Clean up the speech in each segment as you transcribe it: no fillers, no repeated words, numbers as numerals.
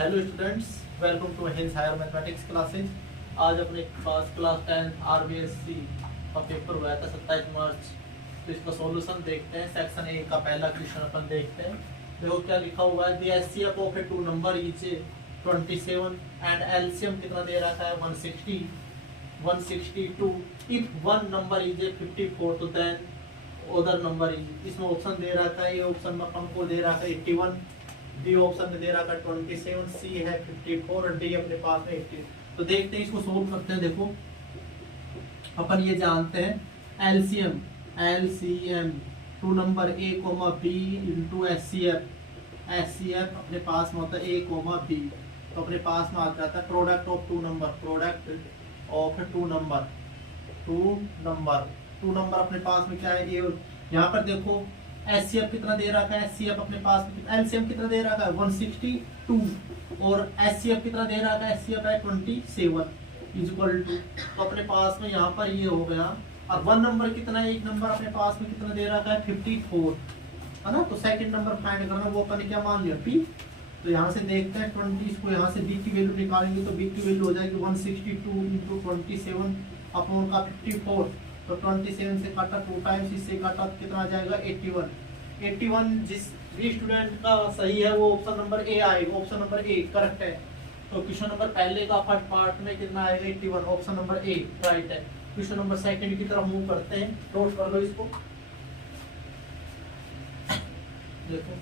Hello students, welcome to हिंस higher mathematics classes. आज अपने पास क्लास 10 आरबीएससी का पेपर हुआ था 27 मार्च। तो इसका सॉल्यूशन देखते हैं। सेक्शन ए का पहला क्वेश्चन अपन देखते हैं। देखो क्या लिखा हुआ है। The HCF of a two number is 27 and LCM कितना दे रखा है 160 162। इफ वन नंबर इज 54 तो देन अदर नंबर इज। इसमें ऑप्शन दे रखा है, ये ऑप्शन में अपन को दे रखा है 81, डी ऑप्शन में दे रखा है 27, सी है 54 और डी अपने पास में 80। तो देखते हैं, इसको सोल्व करते हैं। देखो अपन ये जानते हैं LCM two number a comma b into HCF अपने पास में होता है ए कोमा बी। तो अपने पास में आ जाता है प्रोडक्ट ऑफ टू नंबर अपने पास में क्या है। ये यहाँ पर देखो एचसीएफ कितना दे रखा है, एचसीएफ अपने पास में एलसीएम कितना दे रखा है 162 और एचसीएफ कितना दे रखा है, एचसीएफ है 27 इक्वल टू। तो अपने पास में यहाँ पर ये हो गया। और वन नंबर कितना है, एक नंबर अपने पास में कितना दे रखा है 54 है ना। तो सेकंड नंबर फाइंड करना, वो अपन ने क्या मान लिया पी। तो यहाँ से देखते हैं 20, इसको यहाँ से बी की वैल्यू निकालेंगे तो बी की वैल्यू हो जाएगी 162 इंटू 27 अपॉन का 54। तो 27 से काटा 2 टाइम्स, इससे काटा तो कितना आ जाएगा 81। जिस भी स्टूडेंट का सही है वो ऑप्शन नंबर ए आएगा। ऑप्शन नंबर ए करेक्ट है। तो क्वेश्चन नंबर पहले का फर्स्ट पार्ट में कितना आएगा 81, ऑप्शन नंबर ए राइट है। क्वेश्चन नंबर सेकंड की तरफ मूव करते हैं। नोट कर लो इसको। देखो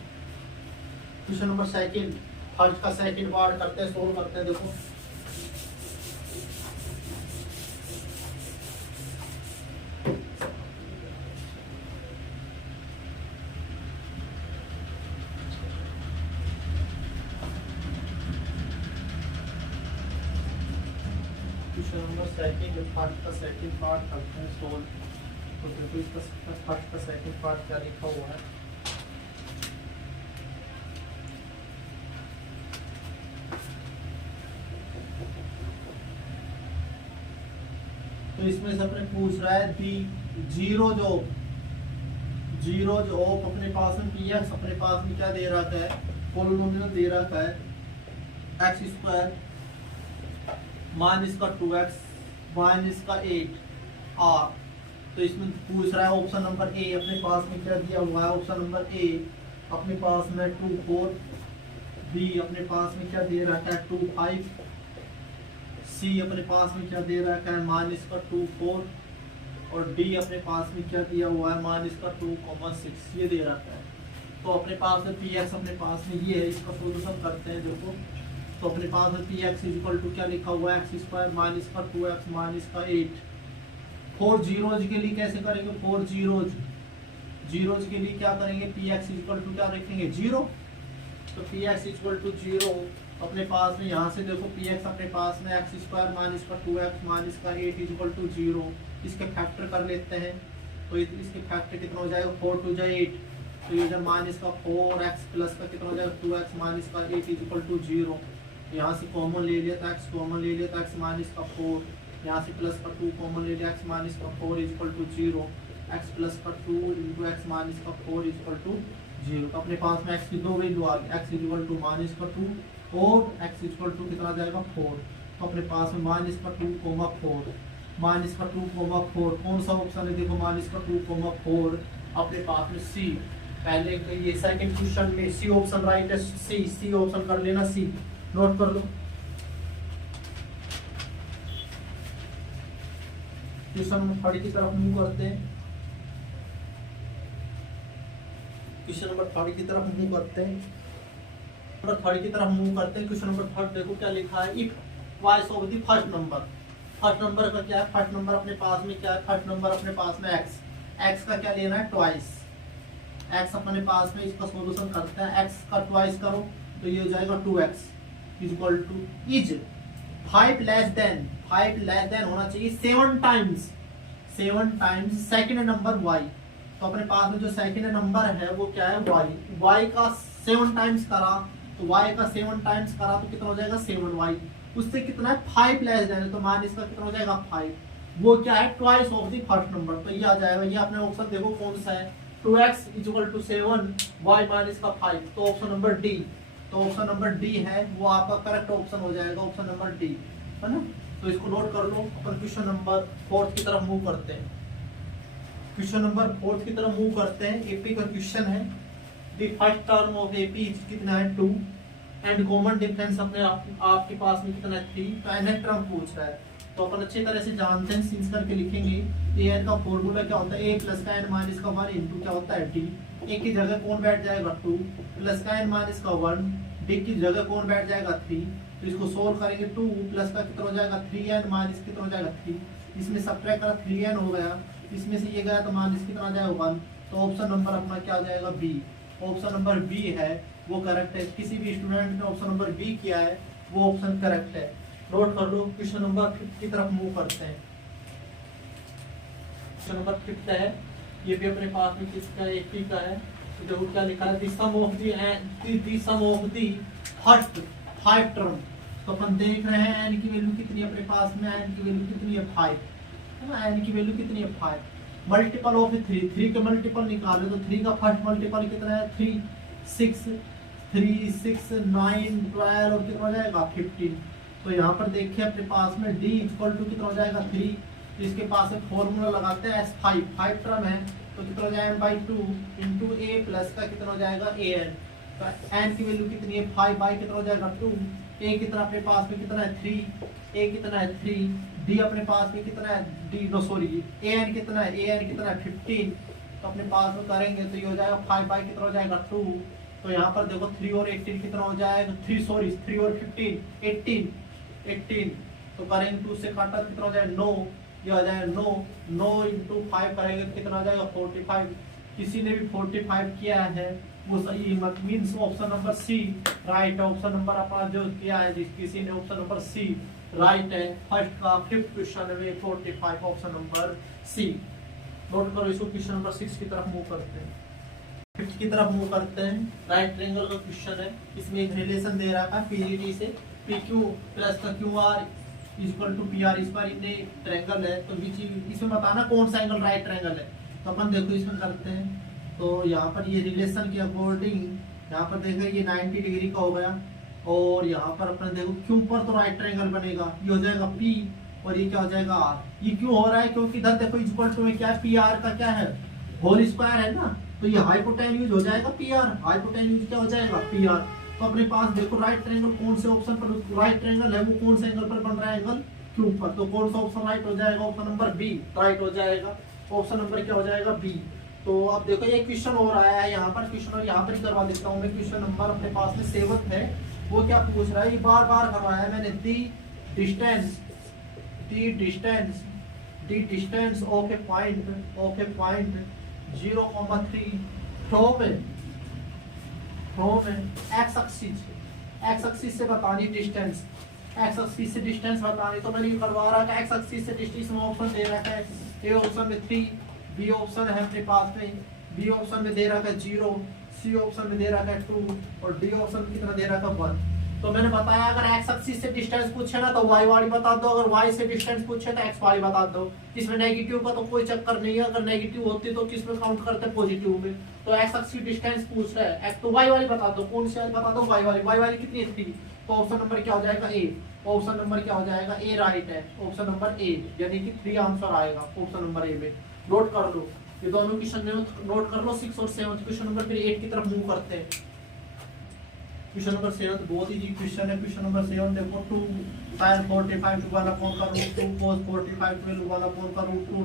क्वेश्चन नंबर सेकंड, फर्स्ट का सेकंड पार्ट करते हैं, सोल्व करते हैं। देखो क्वेश्चन नंबर सेकंड, फर्स्ट का सेकंड पार्ट करते हैं सोल्व। तो देखो इसका फर्स्ट का सेकंड पार्ट क्या लिखा हुआ है। तो इसमें से अपने पूछ रहा है दी जीरो जो अपने पास में पी एक्स अपने पास में क्या दे रखा है, पोलिनोमियल दे रखा है एक्स स्क्वायर मान इसका 2x मान इसका 8 आर। तो इसमें पूछ रहा है ऑप्शन नंबर ए अपने पास में क्या दिया हुआ है। ऑप्शन नंबर ए अपने पास में 2 4, बी अपने पास में क्या दे रखा है 2 5, सी अपने पास में क्या दे रखा है मान इसका 2 4 और डी अपने पास में क्या दिया हुआ है मान इसका 2,6 ये दे रखा है। तो अपने पास में पी एक्स अपने पास में ये है। इसका सोल्यूशन करते हैं। देखो तो अपने पास में पी एक्स इक्वल टू क्या लिखा हुआ है एक्स स्क्वायर मान इसका 2x मान इसका 8। 4 जीरोज के लिए कैसे करेंगे, 4 जीरोज के लिए क्या करेंगे, पी एक्स इक्वल टू क्या रखेंगे 0। तो पी एक्स इक्वल टू 0 अपने पास में यहाँ से देखो पी एक्स अपने पास में एक्स स्क्वायर मान इसका 2x मान इसका 8 इक्वल टू 0। इसके फैक्टर कर लेते हैं। तो इसके फैक्टर कितना हो जाएगा 4 2 जाए 8। तो ये जब मान इसका 4x प्लस का कितना हो जाएगा 2x मान इसका 8 इक्वल टू 0। यहाँ से कॉमन ले लिया था x कॉमन ले लिया था x मान इसका 4। यहाँ से प्लस का 2 कॉमन ले लिया x मान इसका 4 इक्वल टू 0। x प्लस का 2 इंटू x मान इसका 4 इक्वल टू 0। तो अपने पास में x की दो वैल्यू आ गई, x इक्वल टू मान इसका 2 और x इक्वल टू कितना जाएगा 4। तो अपने पास में मान इसका 2,4 मान इसका 2,4 कौन सा ऑप्शन है, देखो मान इसका 2,4 अपने पास में सी। पहले ये सेकंड क्वेश्चन में सी ऑप्शन राइट है। सी ऑप्शन कर लेना, सी नोट कर लो। क्वेश्चन नंबर 30 की तरफ मूव करते हैं। क्वेश्चन नंबर 30 की तरफ मूव करते हैं। क्वेश्चन नंबर 30 देखो क्या लिखा है। If twice of the first number का क्या है, फर्स्ट नंबर अपने पास में क्या है, फर्स्ट नंबर अपने पास में x का क्या लेना है ट्वाइस। x अपने पास में इसका सॉल्यूशन करते हैं। x का ट्वाइस करो तो ये हो जाएगा 2x equal two is 5 less than होना चाहिए 7 टाइम्स सेकंड नंबर y। तो अपने पास में जो सेकंड नंबर है वो क्या है y का 7 टाइम्स करा तो y का 7 टाइम्स करा तो कितना हो जाएगा 7y। उससे कितना है 5 लेस देन, तो मान इसका कितना हो जाएगा 5। वो क्या है twice of the first number. तो ये आ जाएगा। ये अपने ऑप्शन देखो कौन सा है 2x equal to 7 y minus का 5। तो ऑप्शन नंबर डी तो ऑप्शन नंबर डी है वो आपका करेक्ट ऑप्शन हो जाएगा, ऑप्शन नंबर डी, है ना। तो इसको नोट कर लो। अपन क्वेश्चन नंबर 4 की तरफ मूव करते हैं। क्वेश्चन नंबर 4 की तरफ मूव करते हैं। एपी का क्वेश्चन है, the first term of AP कितना है 2 एंड कॉमन डिफरेंस अपने आपके पास में कितना है 3। तो nth टर्म पूछ रहा है, तो अपन अच्छी तरह से जानते हैं, सीन्स करके लिखेंगे। एन का फॉर्मूला क्या होता है, ए प्लस का एन माइनस का 1 इंटू क्या होता है डी। ए की जगह कौन बैठ जाएगा 2 प्लस का एन माइनस का 1, डी की जगह कौन बैठ जाएगा 3। तो इसको सोल्व करेंगे, 2 प्लस का कितना हो जाएगा 3n माइनस कितना हो जाएगा 3। इसमें सब्ट्रैक्ट करा 3n हो गया, इसमें से ये गया तो माइनस कितना आ जाएगा 1। तो ऑप्शन नंबर अपना क्या हो जाएगा बी। ऑप्शन नंबर बी है वो करेक्ट है। किसी भी स्टूडेंट ने ऑप्शन नंबर बी किया है वो ऑप्शन करेक्ट है। नोट कर लो। क्वेश्चन नंबर 5 की तरफ मूव करते हैं। क्वेश्चन नंबर 5 है, ये भी अपने पास में किसका है, एपी का है। तो देखो क्या लिखा है, the sum of the first 5 term. तो अपन देख रहे हैं एन की वैल्यू कितनी है अपने पास में, एन की वैल्यू कितनी है 5, है ना। एन की वैल्यू कितनी है 5। मल्टीपल ऑफ 3, 3 के मल्टीपल निकालो तो 3 का फर्स्ट मल्टीपल कितना है 3, 6, 3, 6, 9, 12 और कितना हो जाएगा 15। तो यहाँ पर देखिए अपने पास में d इक्वल टू कितना हो जाएगा 3। तो इसके पास एक फॉर्मूला लगाते हैं S5, 5 टर्म है तो कितना हो जाएगा n/2 इंटू a प्लस का कितना हो जाएगा an। तो n की वैल्यू कितनी है 5 बाई कितना हो जाएगा 2। a कितना अपने पास में कितना है 3, a कितना है 3, d अपने पास में कितना है d नो सॉरी an कितना है 15। तो अपने पास में करेंगे तो ये हो जाएगा 5 बाई कितना हो जाएगा 2। तो यहाँ पर देखो 3 और 18 कितना हो जाएगा 3 और 15 18। तो करेंगे 2 से काटा कितना हो जाएगा 9, ये आ जाएगा 9 इंटू 5 करेंगे कितना हो जाएगा 45। किसी ने भी 45 किया है वो सही means option number C right है। ऑप्शन नंबर अपना जो किया है किसी ने ऑप्शन नंबर सी राइट है। फर्स्ट का 5th क्वेश्चन में 45 ऑप्शन नंबर सी। नोट करो इसको। क्वेश्चन नंबर 6 की तरफ मूव करते हैं। 5th की तरफ मूव करते हैं। राइट ट्रायंगल का क्वेश्चन है। इसमें एक रिलेशन दे रहा है पीजीटी से, PQ प्लस का QR equal to PR square in triangle है। तो इसमें बताना कौन सा एंगल राइट ट्रायंगल है। तो अपन देखो इसमें करते हैं। तो यहाँ पर ये रिलेशन के अकॉर्डिंग यहाँ पर देखो ये 90 डिग्री का हो गया और यहाँ पर अपने देखो क्यों पर तो राइट ट्रायंगल बनेगा, ये हो जाएगा P और ये क्या हो जाएगा R। ये क्यों हो रहा है क्योंकि इधर देखो इक्वल टू में क्या है PR का क्या है होल स्क्वायर है ना। तो ये हाइपोटेन्यूज हो जाएगा PR, हाइपोटेन्यूज क्या हो जाएगा PR। तो अपने पास देखो राइट ट्रायंगल कौन से ऑप्शन पर राइट ट्रायंगल है वो कौन से एंगल पर बन रहा है एंगल क्यों पर। तो कौन सा ऑप्शन राइट हो जाएगा, ऑप्शन नंबर बी राइट हो जाएगा। ऑप्शन नंबर क्या हो जाएगा बी। तो अब देखो ये क्वेश्चन हो रहा है यहाँ पर, क्वेश्चन और यहाँ पर ही करवा देता हूँ मैं। क्वेश्चन नंबर अपने पास में 7 है। वो क्या पूछ रहा है, ये बार बार करवाया है मैंने। दी distance of A point 0,3 from x axis से बतानी डिस्टेंस, एक्स एक्सिस से डिस्टेंस बतानी। तो मैंने ये करवा रहा है एक्स एक्सिस से डिस्टेंस में ऑप्शन दे रखा है। ए ऑप्शन में 3, बी ऑप्शन है अपने पास में, बी ऑप्शन में दे रखा है 0, सी ऑप्शन में दे रखा है 2 और डी ऑप्शन में कितना दे रखा है 1। तो मैंने बताया अगर एक्स एक्सिस से डिस्टेंस पूछे ना तो वाई वाली बता दो, अगर वाई से डिस्टेंस पूछे तो एक्स वाली बता दो। इसमें नेगेटिव का तो कोई चक्कर नहीं है, अगर नेगेटिव होती तो किस में काउंट करते पॉजिटिव में। तो एक्स एक्सिस डिस्टेंस पूछ रहा है तो वाई वाली बता दो, कौन सी वाली बता दो वाई वाली कितनी है 3। तो ऑप्शन नंबर क्या हो जाएगा ए, ऑप्शन नंबर क्या हो जाएगा ए राइट है। ऑप्शन नंबर ए यानी कि 3 आंसर आएगा ऑप्शन नंबर ए में। नोट कर लो ये दोनों क्वेश्चन नोट कर लो। 6 और 7 क्वेश्चन नंबर फिर 8 की तरफ मूव करते हैं। क्वेश्चन नंबर 7 बहुत ही क्वेश्चन है। क्वेश्चन नंबर 7 देखो 2 sin 45 वाला कौन का √2 cos 45 12 वाला कौन का √2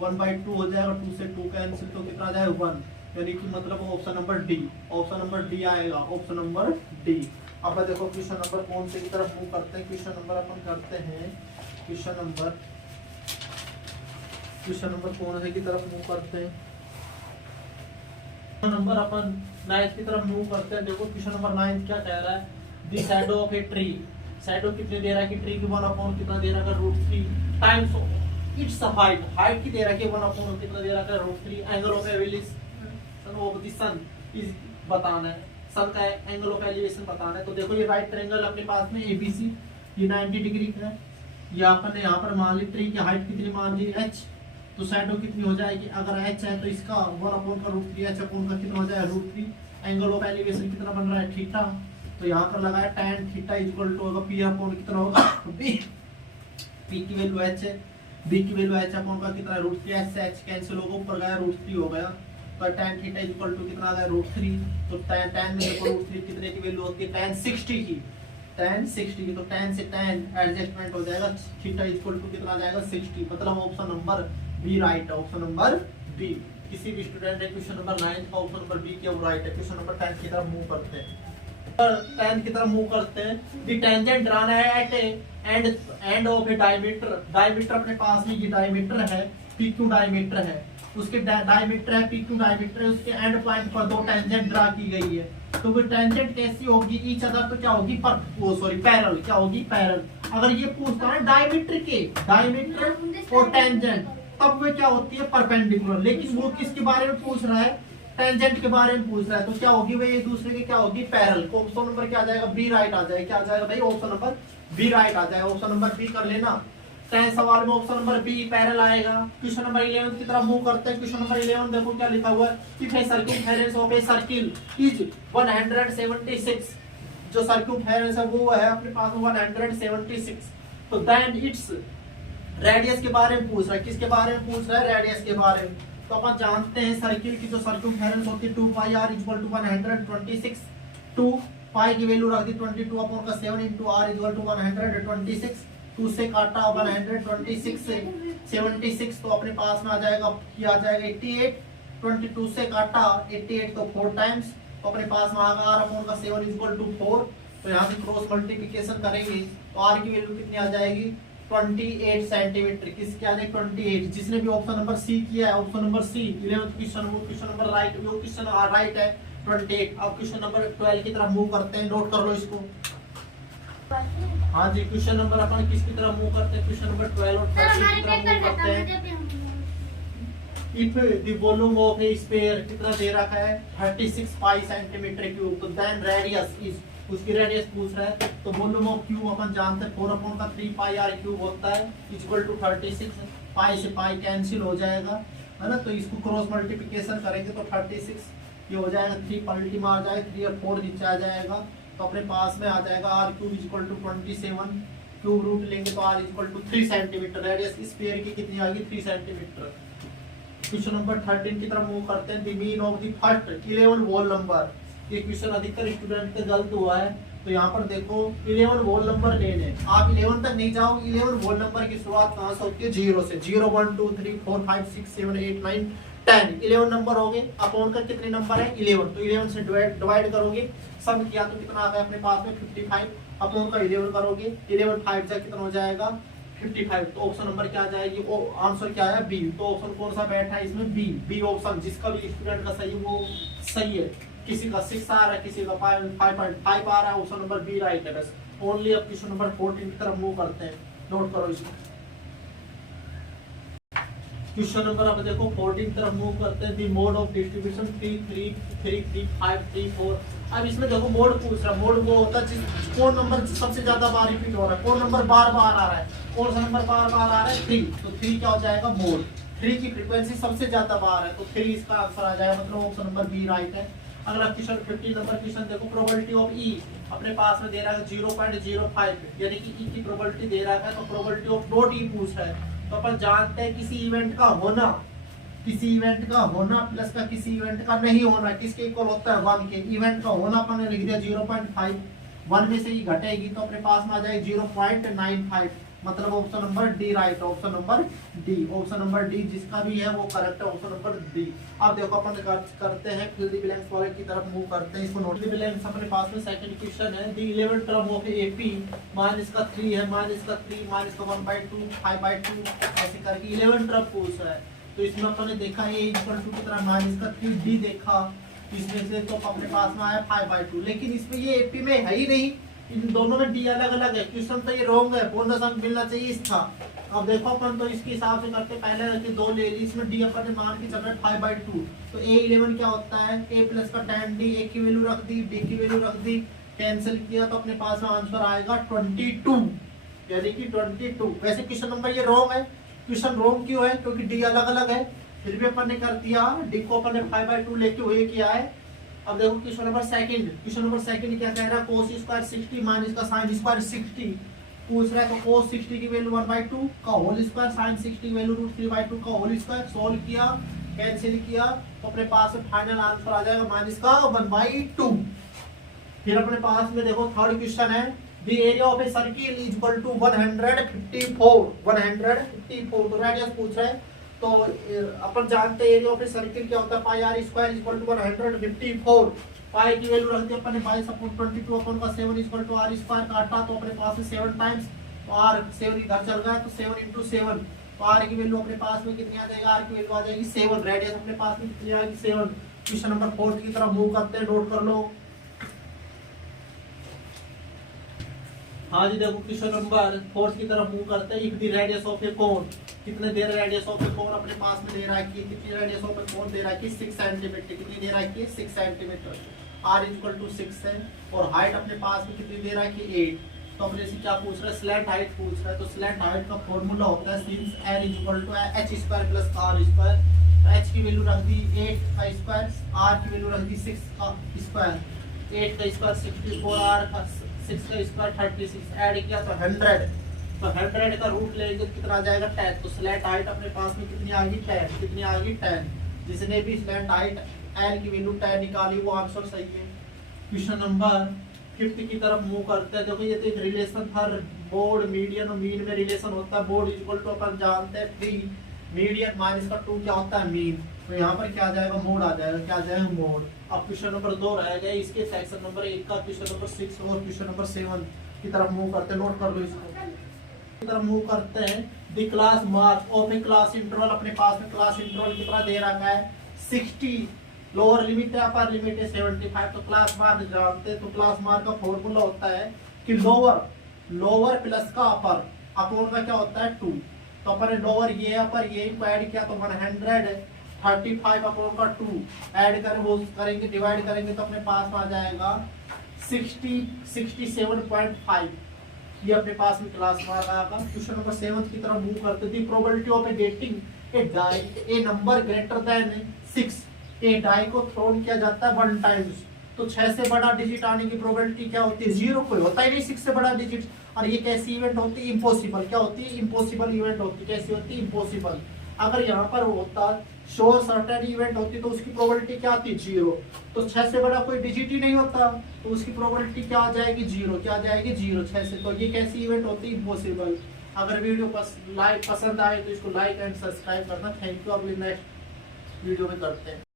1/2 हो जाएगा। 2 से 2 कैंसिल तो कितना आ जाएगा 1, यानी कि मतलब option number D, option number D आएगा, ऑप्शन नंबर डी। अब देखो क्वेश्चन नंबर कौन से की तरफ मूव करते हैं। क्वेश्चन नंबर अपन करते हैं क्वेश्चन नंबर कौन से की तरफ मूव करते हैं। नंबर अपन 9th की तरफ मूव करते हैं। देखो क्वेश्चन नंबर 9 क्या कह रहा है, the shadow of a tree. Shadow कितने दे रहा है कि ट्री की 1/, कितना दे रहा है √3 टाइम्स इट्स हाइट की दे रहा है कि 1/, कितना दे रहा है √3। Angle of elevation of the sun is बताना है, सन का एंगल ऑफ एलिवेशन बताना है। तो देखो ये राइट ट्रायंगल अपने पास में ABC, ये 90 डिग्री का है। ये अपन ने यहाँ पर मान ली ट्री की हाइट कितनी मान ली h, तो शैडो कितनी हो जाएगी, अगर h है तो इसका 1/√3 h अपॉन का कितना हो जाएगा √3। एंगल ऑफ एलिवेशन कितना बन रहा है थीटा, तो यहाँ पर लगाया tan थीटा इक्वल टू होगा पी अपॉन कितना होगा बी, पी की वैल्यू एच है, बी की वैल्यू एच अपॉन का कितना रूट 3 एच से एच कैंसिल होगा, ऊपर गया रूट 3 हो गया, तो tan थीटा इक्वल टू कितना आ गया रूट 3, तो tan में देखो रूट 3 कितने की वैल्यू होती है tan 60 की, tan 60 की, तो tan से tan एडजस्टमेंट हो जाएगा, थीटा इक्वल टू कितना आ जाएगा 60, मतलब ऑप्शन नंबर बी राइट है, ऑप्शन नंबर बी। किसी भी स्टूडेंट ने क्वेश्चन नंबर 9 का ऑप्शन नंबर बी किया वो राइट है। क्वेश्चन नंबर 10 की तरफ मूव करते हैं, 10 की तरफ मूव करते हैं। द टेंजेंट ड्रॉन है at end of a diameter, diameter अपने पास में ये डायमीटर है, PQ डायमीटर है, उसके डायमीटर है PQ डायमीटर है, उसके एंड पॉइंट पर दो टेंजेंट ड्रा की गई है, तो वो टेंजेंट कैसी होगी ईच अदर, तो क्या होगी पैरेलल, क्या होगी पैरेलल। अगर ये पूछता है डायमीटर और टेंजेंट, तब वो क्या होती है परपेंडिकुलर, लेकिन वो किसके बारे में पूछ रहा है टेंजेंट के बारे में पूछ रहा है, तो क्या होगी भाई एक दूसरे की क्या होगी पैरेलल। ऑप्शन नंबर क्या आ जाएगा बी राइट आ जाएगा, क्या आ जाएगा भाई ऑप्शन नंबर बी राइट आ जाएगा, ऑप्शन नंबर बी कर लेना। 10 सवाल में ऑप्शन नंबर बी पैरेलल आएगा। क्वेश्चन नंबर 11 की तरफ मूव करते हैं। क्वेश्चन नंबर 11 देखो क्या लिखा हुआ है, if A circumference of a circle is 176, जो सर्कमफेरेंस है वो है अपने पास 176, तो देन इट्स रेडियस के बारे में पूछ रहा है, किसके बारे में पूछ रहा है रेडियस के बारे में। तो अपन जानते हैं सर्किल की जो सर्कमफेरेंस होती है 2 पाई r इक्वल टू 126, 2 पाई की वैल्यू रख दी 22 अपॉन का 7 इनटू r इक्वल टू 126, 2 से काटा 126 से 76, तो अपने पास में आ जाएगा क्या आ जाएगा 88, 22 से काटा 88 तो 4 टाइम्स, तो अपने पास में आएगा r अपॉन का 7 इक्वल टू 4, तो यहाँ से क्रॉस मल्टीप्लिकेशन करेंगे तो r की वैल्यू कितनी आ जाएगी 28 सेंटीमीटर, किसके आ जाएगी 28। जिसने भी ऑप्शन नंबर सी किया है, option number C 11th question, वो क्वेश्चन नंबर राइट, वो क्वेश्चन राइट है 28। अब क्वेश्चन नंबर 12 की तरफ मूव करते हैं, नोट कर लो इसको। हाँ जी, क्वेश्चन नंबर अपन किसकी तरफ मूव करते हैं, क्वेश्चन नंबर 12 और 13 की तरफ मूव करते हैं। If the volume of A sphere कितना दे रखा है 36 पाई सेंटीमीटर क्यूब, तो देन रेडियस इज, उसकी रेडियस पूछ रहा है, तो वॉल्यूम ऑफ क्यूब अपन जानते हैं 4 अपॉन का 3 पाई r क्यूब होता है इक्वल टू 36, पाई से पाई कैंसिल हो जाएगा है ना, तो इसको क्रॉस मल्टीप्लिकेशन करेंगे तो 36 ये हो जाएगा, 3 पलटी मार जाएगा, 3 और 4 नीचे आ जाएगा, तो अपने पास में आ जाएगा r cube equal to 27, cube root लेंगे तो r equal to 3 centimetre, radius sphere की कितनी आएगी 3 सेंटीमीटर। क्वेश्चन नंबर 13 की तरफ मूव करते हैं। The mean of the first 11 wall number, ये क्वेश्चन अधिकतर स्टूडेंट का गलत हुआ है, तो यहाँ पर देखो 11 वॉल नंबर लेने, आप 11 तक नहीं जाओ, 11 वॉल नंबर की शुरुआत कहाँ से होती है 0 से, 0 1 2 3 4 5 6 7 8 9 10, 11 नंबर हो गए। अपॉन का कितने नंबर है 11, तो 11 से डिवाइड करोगे, सम किया तो कितना आ गया अपने पास में 55, अपॉन का 11 करोगे, 11 5 जा कितना हो जाएगा 55, तो ऑप्शन नंबर क्या आ जाएगी, वो आंसर क्या है बी, तो ऑप्शन कौन सा बैठा है इसमें बी ऑप्शन, जिसका भी स्टूडेंट का सही वो सही है, किसी का 6 आ रहा है, किसी का 5.5 आ रहा है, ऑप्शन नंबर बी राइट है बस ओनली। अब क्वेश्चन नंबर 14 की तरफ मूव करते हैं, नोट करो इसको। क्वेश्चन नंबर अब देखो 14 की तरफ मूव करते हैं। The mode of distribution 3 3 3 3 5 3 4। अब इसमें देखो मोड पूछ रहा है, मोड वो होता है कौन नंबर सबसे ज्यादा बार रिपीट हो रहा है, कौन नंबर बार बार आ रहा है, कौन सा नंबर बार बार आ रहा है 3, तो 3 क्या हो जाएगा मोड, 3 की फ्रीक्वेंसी सबसे ज्यादा बार है, तो 3 इसका आंसर आ जाएगा, मतलब ऑप्शन नंबर बी राइट है। अगला क्वेश्चन 15 नंबर क्वेश्चन देखो, प्रोबेबिलिटी ऑफ ई अपने पास में दे रहा है 0.05, यानी कि ई की प्रोबेबिलिटी दे रहा है, तो प्रोबेबिलिटी ऑफ नॉट ई पूछ रहा है, तो अपन जानते हैं किसी इवेंट का होना, किसी इवेंट का होना प्लस का किसी इवेंट का नहीं होना किसके इक्वल होता है 1 के। इवेंट का होना अपन ने लिख दिया 0.5, 1 में से ही घटेगी तो अपने पास में आ जाएगी 0.95, मतलब option number D right, option number D, option number D जिसका भी है वो करेक्ट है, ऑप्शन नंबर डी। अब देखो अपन करते हैं फिल द ब्लैंक्स वाले की तरफ मूव करते हैं, इसको नोट द ब्लैंक्स अपने पास में सेकंड क्वेश्चन है। The 11th term of AP मान इसका 3 है, मान इसका 3 मान इसका 1/2 5/2 ऐसे करके 11th टर्म पूछ रहा है, तो इसमें अपन ने देखा a इक्वल टू की तरह मान इसका 3 डी देखा, इसमें से तो अपने पास में आया 5/2, लेकिन इसमें ये एपी में है ही नहीं, इन दोनों में डी अलग अलग है, क्वेश्चन तो ये रॉन्ग है, बोनस अंक मिलना चाहिए इसका। अब देखो अपन तो इसके हिसाब से करते पहले कि 2 ले ली, इसमें डी अपन ने मान के चल रहा है 5/2, तो a11 क्या होता है a प्लस का tan d, a की वैल्यू रख दी, d की वैल्यू रख दी, कैंसिल किया तो अपने पास में आंसर आएगा 22, यानी कि 22। वैसे क्वेश्चन नंबर ये रॉन्ग है, क्वेश्चन रॉन्ग क्यों है क्योंकि डी अलग अलग है, फिर भी अपन ने कर दिया, डी को अपन ने 5/2 लेके हुए किया है, अब देखो क्वेश्चन नंबर सेकंड क्या कह रहा है, cos स्क्वायर 60 माइनस का sin स्क्वायर 60 पूछ रहा है। तो cos 60 की वैल्यू 1/2 का होल स्क्वायर, sin 60 की वैल्यू √3/2 का होल स्क्वायर। सोल्व किया, कैंसिल किया तो अपने पास में फाइनल आंसर आ जाएगा माइनस का 1/2। फिर अपने पास में देखो थर्ड क्वेश्चन है, the area of a circle is equal to 154 तो रेडियस पूछ रहा है। तो अपन जानते हैं एरिया ऑफ ए सर्किल क्या होता है, पाई आर स्क्वायर इक्वल टू 154। पाई की वैल्यू रख दी अपन ने 22/22 इक्वल टू आर स्क्वायर काटा तो अपने पास में 7 टाइम्स, तो आर 7 इधर चल गया तो 7 × 7 तो आर की वैल्यू अपने पास में कितनी आ जाएगी, आर की वैल्यू आ जाएगी 7। रेडियस अपने पास में कितनी आएगी 7। क्वेश्चन नंबर 4 की तरफ मूव करते हैं, नोट कर लो। हाँ जी देखो क्वेश्चन नंबर 4 की तरफ मूव करते हैं। इफ द रेडियस ऑफ ए कोन, कितने दे रहा है रेडियस ऑफ ए कोन अपने पास में दे रहा है कि कितनी रेडियस ऑफ ए कोन दे रहा है कि 6 सेंटीमीटर। कितनी दे रहा है कि 6 सेंटीमीटर। r इक्वल टू 6 है और हाइट अपने पास में कितनी दे रहा है कि 8। तो अपने से क्या पूछ रहा है, स्लैंट हाइट पूछ रहा है। तो स्लैंट हाइट का फॉर्मूला होता है सिंस r equal to h square plus r square. तो h की वैल्यू रख दी 8 का स्क्वायर, r की वैल्यू रख दी 6 का स्क्वायर। 8 का स्क्वायर 64, r का 6 का स्क्वायर 36, ऐड किया तो 100। तो 100 का रूट लेंगे तो कितना आ जाएगा 10। तो स्लैंट हाइट अपने पास में कितनी आ गई 10। कितनी आ गई 10। जिसने भी स्लैंट हाइट l की वैल्यू 10 निकाली वो आंसर सही है। क्वेश्चन नंबर 5 की तरफ मूव करते हैं। देखो ये तो एक रिलेशन था, बोर्ड मीडियन और मीन में रिलेशन होता है। बोर्ड इक्वल टू अपन जानते हैं 3, मीडियन माइनस का 2 क्या होता है मीन। तो यहाँ पर क्या आ जाएगा, मोड आ जाएगा। क्या आ जाएगा, मोड। अब क्वेश्चन नंबर 2 रह गया, इसके सेक्शन नंबर 1 का क्वेश्चन नंबर 6 और क्वेश्चन नंबर 7 की तरफ मूव करते हैं। नोट कर लो इसको, की तरफ मूव करते हैं। The class mark of A class interval, अपने पास में क्लास इंटरवल कितना दे रखा है 60। लोअर लिमिट है, अपर लिमिट है 75। तो क्लास मार्क जानते हैं। तो क्लास मार्क का फॉर्मूला होता है कि लोअर प्लस का अपर अपॉन का क्या होता है 2। तो अपन ने लोअर ये अपर ये को ऐड किया तो 135 अपॉन का 2 ऐड करें वो करेंगे, डिवाइड करेंगे तो अपने पास आ जाएगा 67.5। ये अपने पास में क्लास मार्क आएगा। क्वेश्चन नंबर 7 की तरफ मूव करते थे। Probability of a getting a number greater than 6, a die को थ्रोन किया जाता है 1 टाइम्स। तो 6 से बड़ा डिजिट आने की प्रोबेबिलिटी क्या होती है, 0। कोई होता ही नहीं 6 से बड़ा डिजिट। और ये कैसी इवेंट होती है, इम्पॉसिबल। क्या होती है, इम्पॉसिबल इवेंट होती है। कैसी होती है, इम्पॉसिबल। अगर यहाँ पर होता श्योर सर्टेन इवेंट होती तो उसकी प्रोबेबिलिटी क्या आती, 0। तो 6 से बड़ा कोई डिजिट ही नहीं होता तो उसकी प्रोबेबिलिटी क्या आ जाएगी, 0। क्या आ जाएगी, 0 6 से। तो ये कैसी इवेंट होती है, इम्पॉसिबल। अगर वीडियो पसंद आए तो इसको लाइक एंड सब्सक्राइब करना। Thank you. अगले नेक्स्ट वीडियो में करते हैं।